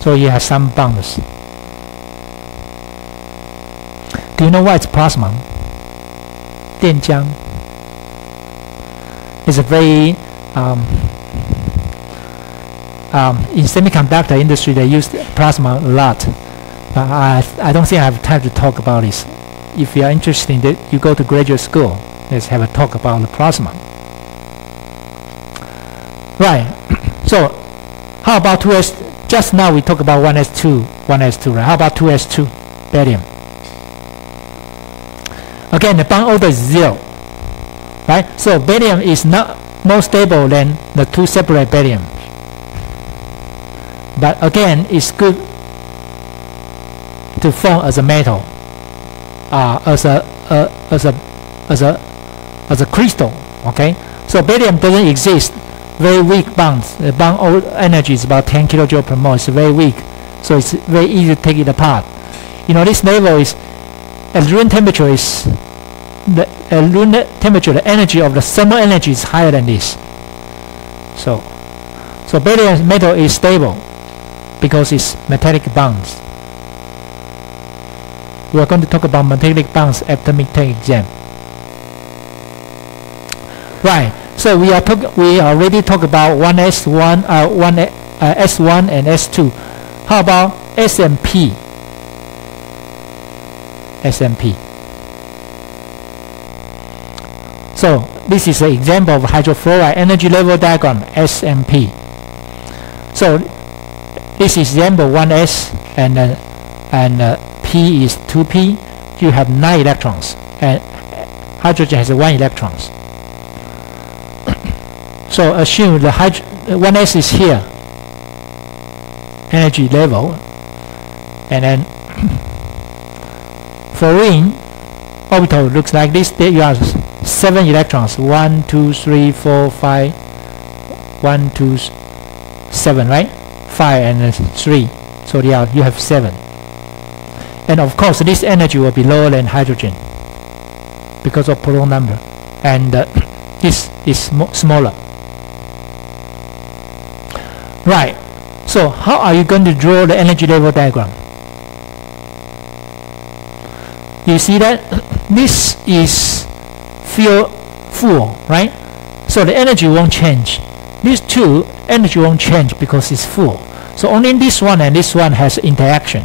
So you have some bonds. Do you know what is plasma? 电浆. It's a very in semiconductor industry they use plasma a lot, but I don't think I have time to talk about this. If you are interested in that, you go to graduate school. Let's have a talk about the plasma. Right. So how about 2s? Just now we talked about 1s2, right? How about 2s2, barium? Again, the bond order is 0, right? So barium is not more stable than the 2 separate barium. But again, it's good to form as a metal, as a crystal. Okay, so barium doesn't exist. Very weak bonds. The bond energy is about 10 kilojoule per mole. It's very weak, so it's very easy to take it apart. You know, this level is at room temperature is the room temperature, the energy of the thermal energy is higher than this. So beryllium metal is stable because it's metallic bonds. We are going to talk about metallic bonds after midterm exam. Right. So we already talked about S1 and S2. How about S and P? S and P. So this is an example of hydrofluoride energy level diagram, S and P. So this is example 1s and P is 2p. You have 9 electrons and hydrogen has 1 electron. So assume the 1s is here, energy level, and then fluorine orbital looks like this. There you have 7 electrons. 1, 2, 3, 4, 5. 1, 2, 7, right? 5 and 3. So you have 7. And of course, this energy will be lower than hydrogen because of proton number, and this is smaller. Right. So how are you going to draw the energy level diagram? You see that this is full, right? So the energy won't change. These two energy won't change because it's full. So only this one and this one has interaction.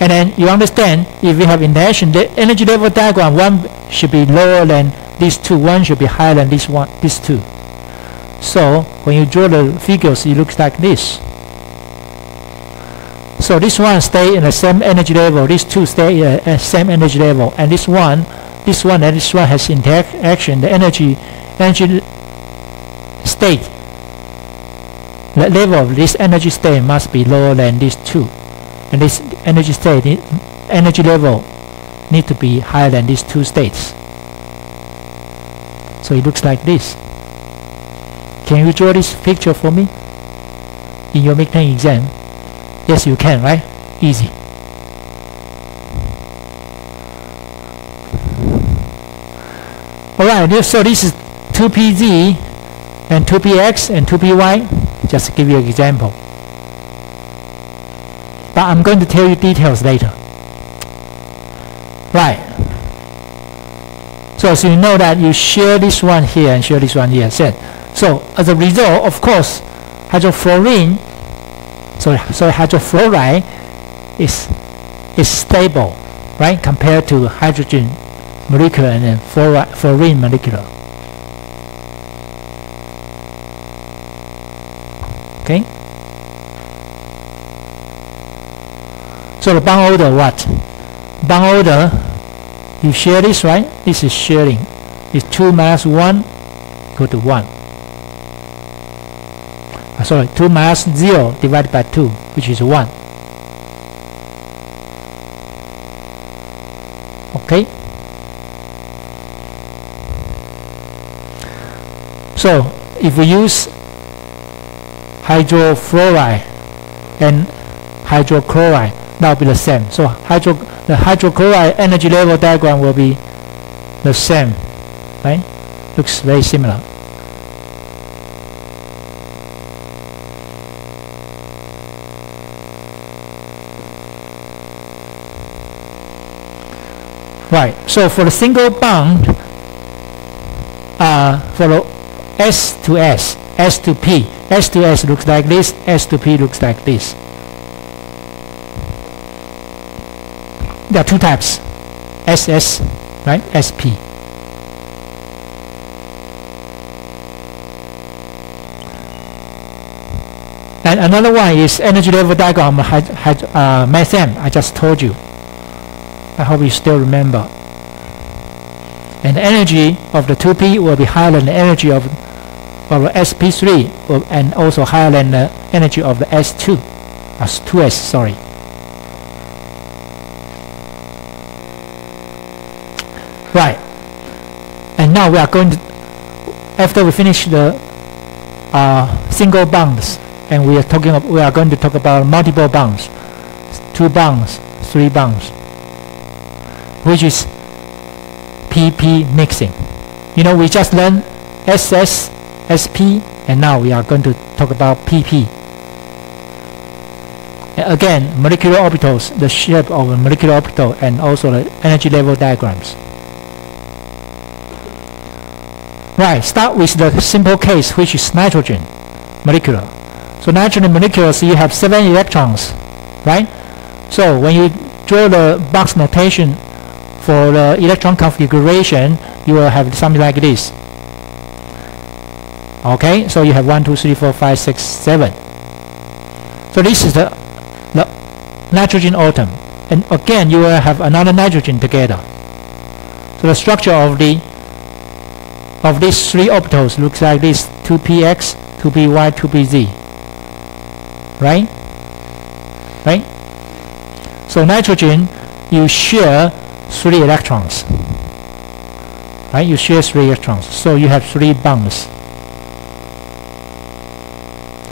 And then you understand, if we have interaction, the energy level diagram, one should be lower than these two, one should be higher than these two. So when you draw the figures, it looks like this. So this one stay in the same energy level, these two stay at the same energy level, and this one and this one has interaction. The energy state, the level of this energy state must be lower than these two, and this energy state, energy level need to be higher than these two states. So it looks like this. Can you draw this picture for me in your midterm exam? Yes, you can, right? Easy. Alright, so this is 2pz and 2px and 2py. Just to give you an example. But I'm going to tell you details later. Right. So you know that you share this one here and share this one here. So as a result, of course, hydrofluorine, so hydrofluoride is stable, right, compared to hydrogen molecular and then fluorine molecular. Okay. So the bond order, what? Bond order, you share this, right? This is sharing. It's 2 minus 1 equal to 1. Sorry, 2 minus 0 divided by 2, which is 1. Okay? So, if we use hydrofluoride and hydrochloride, that will be the same. So, the hydrochloride energy level diagram will be the same, right? Looks very similar. Right, so for the single bond, for the S to S, S to P, S to S looks like this, S to P looks like this. There are two types, SS, right, SP. And another one is energy level diagram, methane, I just told you. I hope you still remember. And the energy of the 2p will be higher than the energy of sp3 and also higher than the energy of the s2, 2s, sorry. Right. And now we are going to, after we finish the single bonds, and we are going to talk about multiple bonds, 2 bonds, 3 bonds. which is PP mixing. You know, we just learned SS, SP, and now we are going to talk about PP. Again, molecular orbitals, the shape of a molecular orbital, and also the energy level diagrams. Right, start with the simple case, which is nitrogen molecular. So nitrogen molecules, you have 7 electrons, right? So when you draw the box notation for the electron configuration, you will have something like this. Okay, so you have 1, 2, 3, 4, 5, 6, 7. So this is the nitrogen atom, and again you will have another nitrogen together. So the structure of these 3 orbitals looks like this: 2px, 2py, 2pz. Right? Right? So nitrogen, you share 3 electrons. Right? You share 3 electrons. So you have 3 bonds.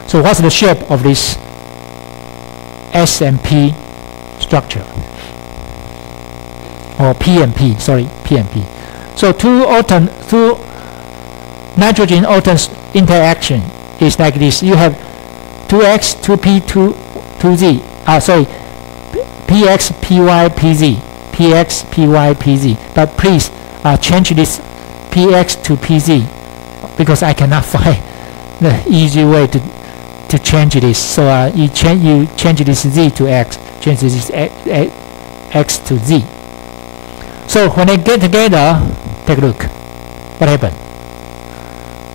So what's the shape of this S and P structure? Or P and P, sorry, P and P. So two nitrogen atoms interaction is like this. You have 2x, 2p, 2z. Sorry, px, py, pz. Px, py, pz. But please change this px to pz, because I cannot find the easy way to change this. So you change this z to x, change this x to z. So when they get together, take a look. What happened?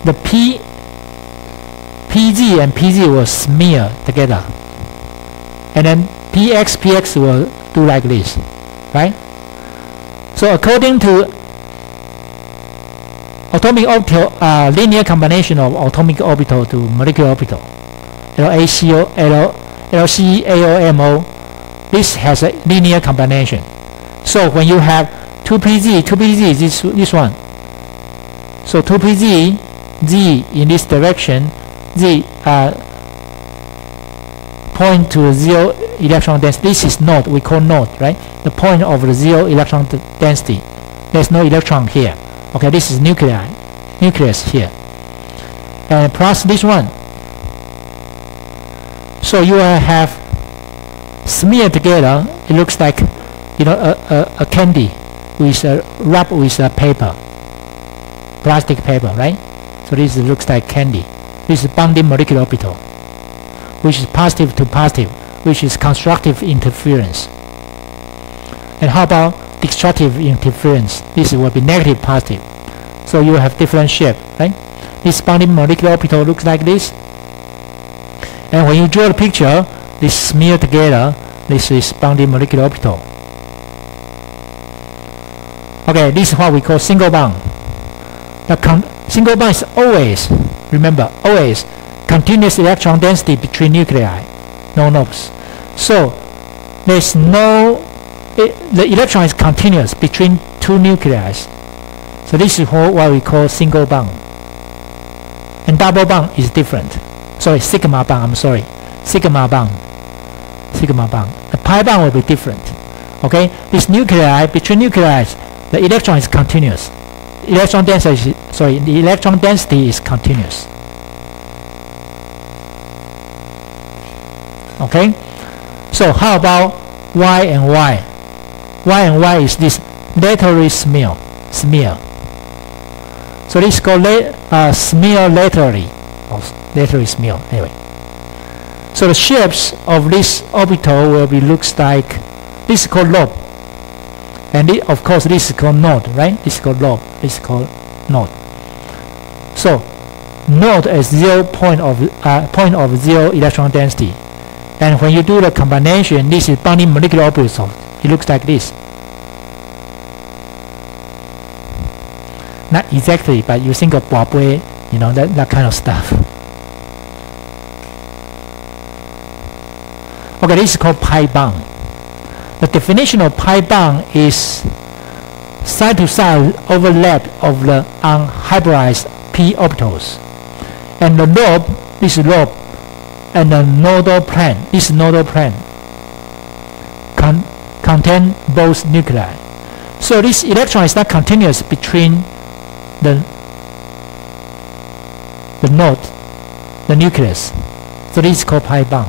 The pz and pz will smear together, and then px will do like this, right? So according to atomic orbital, linear combination of atomic orbital to molecular orbital, LCAOMO, this has a linear combination. So when you have 2pz is this one. So 2pz, z in this direction, z point to 0 electron density. This is node, we call node, right? The point of the 0 electron density. There's no electron here. Okay, this is nucleus here. And plus this one. So you will have smeared together. It looks like, you know, a candy with wrapped with a paper, plastic paper, right? So this looks like candy. This is bonding molecular orbital, which is positive to positive, which is constructive interference. And how about destructive interference? This will be negative positive. So you will have different shape, right? This bonding molecular orbital looks like this. And when you draw the picture, this smear together, this is bonding molecular orbital. Okay, this is what we call single bond. The single bond is always, remember, always continuous electron density between nuclei, no nobs. So there's no, the electron is continuous between 2 nuclei. So this is what we call single bond. And double bond is different. Sorry, sigma bond, I'm sorry. Sigma bond. The pi bond will be different. Okay? This nuclei, between nuclei, the electron is continuous. The electron density is continuous. Okay? So how about Y and Y? Y and Y is this laterally smear. So this is called smear laterally. Laterally smear. Anyway. So the shapes of this orbital will be looks like, this is called lobe. And of course this is called node, right? This is called lobe. This is called node. So node is point of 0 electron density. And when you do the combination, this is bonding molecular orbital. It looks like this. Not exactly, but you think of Boabway, you know, that kind of stuff. Okay, this is called pi bond. The definition of pi bond is side-to-side overlap of the unhybridized p orbitals. And the lobe, this is lobe, and the nodal plane, this nodal plane, contain both nuclei. So this electron is not continuous between the node, the nucleus. So this is called pi bond.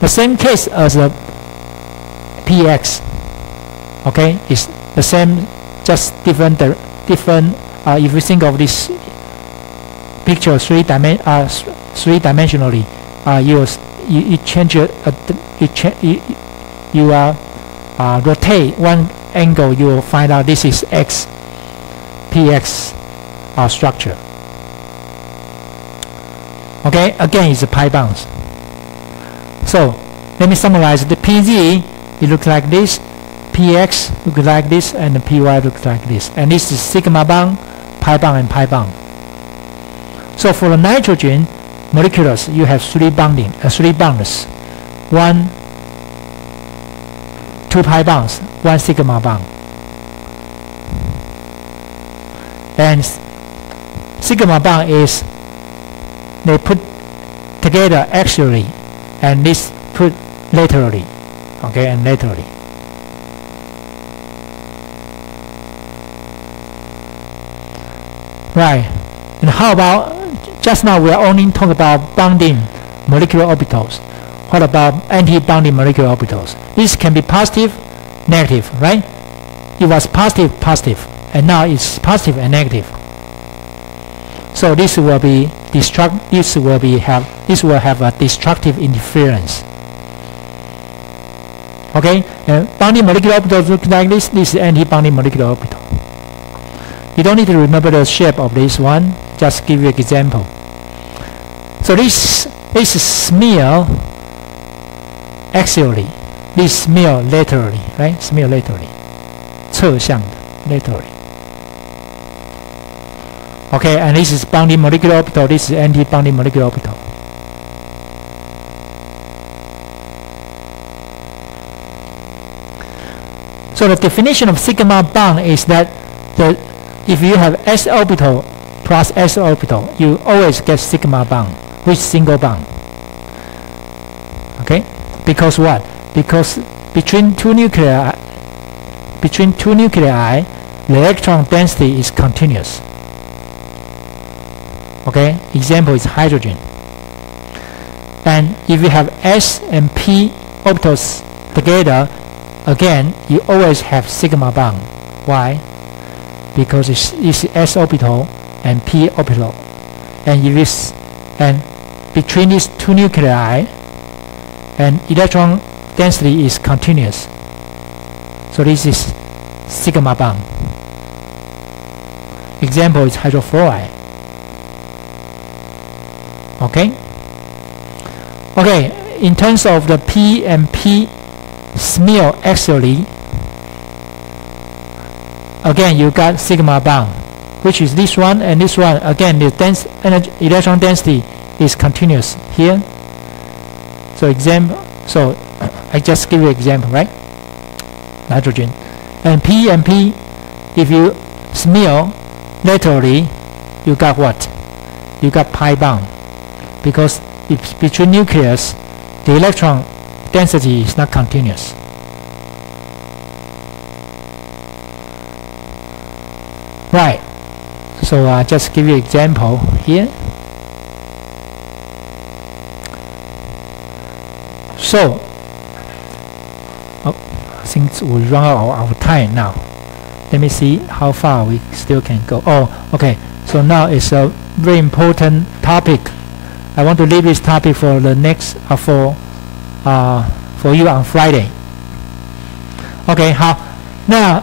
The same case as the px. Okay, it's the same, just different. If you think of this picture three-dimensionally, you change it. You rotate one angle. You will find out this is px structure. Okay, again it's a pi bonds. So let me summarize. The pz, it looks like this, px looks like this, and the py looks like this. And this is sigma bond, pi bond, and pi bond. So for the nitrogen molecules, you have three bonds. 2 pi bonds, 1 sigma bond. And sigma bond is they put together axially, and this put laterally. Okay, and laterally. Right. And how about, just now we are only talking about bonding molecular orbitals. What about anti-bonding molecular orbitals? This can be positive, negative, right? It was positive, and now it's positive and negative. So this will be this will have a destructive interference. Okay, and bonding molecular orbitals look like this. This is anti-bonding molecular orbital. You don't need to remember the shape of this one. Just give you an example. So this smear axially, this smear laterally, right? Smear laterally, 侧向的 laterally. Okay, and this is bonding molecular orbital. This is anti-bonding molecular orbital. So the definition of sigma bond is that if you have s orbital plus s orbital, you always get sigma bond with single bond. Okay, because what? Because between two nuclei, the electron density is continuous. Okay, example is hydrogen. And if you have s and p orbitals together, again you always have sigma bond. Why? Because it's s orbital and p orbital, and between these two nuclei, and electron density is continuous. So this is sigma bond. Example is hydrofluoride. Okay. Okay. In terms of the P and P smear axially, again you got sigma bond, which is this one and this one. Again, the electron density is continuous here. So I just give you an example, right? Nitrogen and P, if you smear laterally, you got what? You got pi bond, because if between nucleus, the electron density is not continuous. Right. So just give you an example here. So, since we run out of time now, let me see how far we still can go. Oh, okay. So now it's a very important topic. I want to leave this topic for the next for you on Friday. Okay, 好，那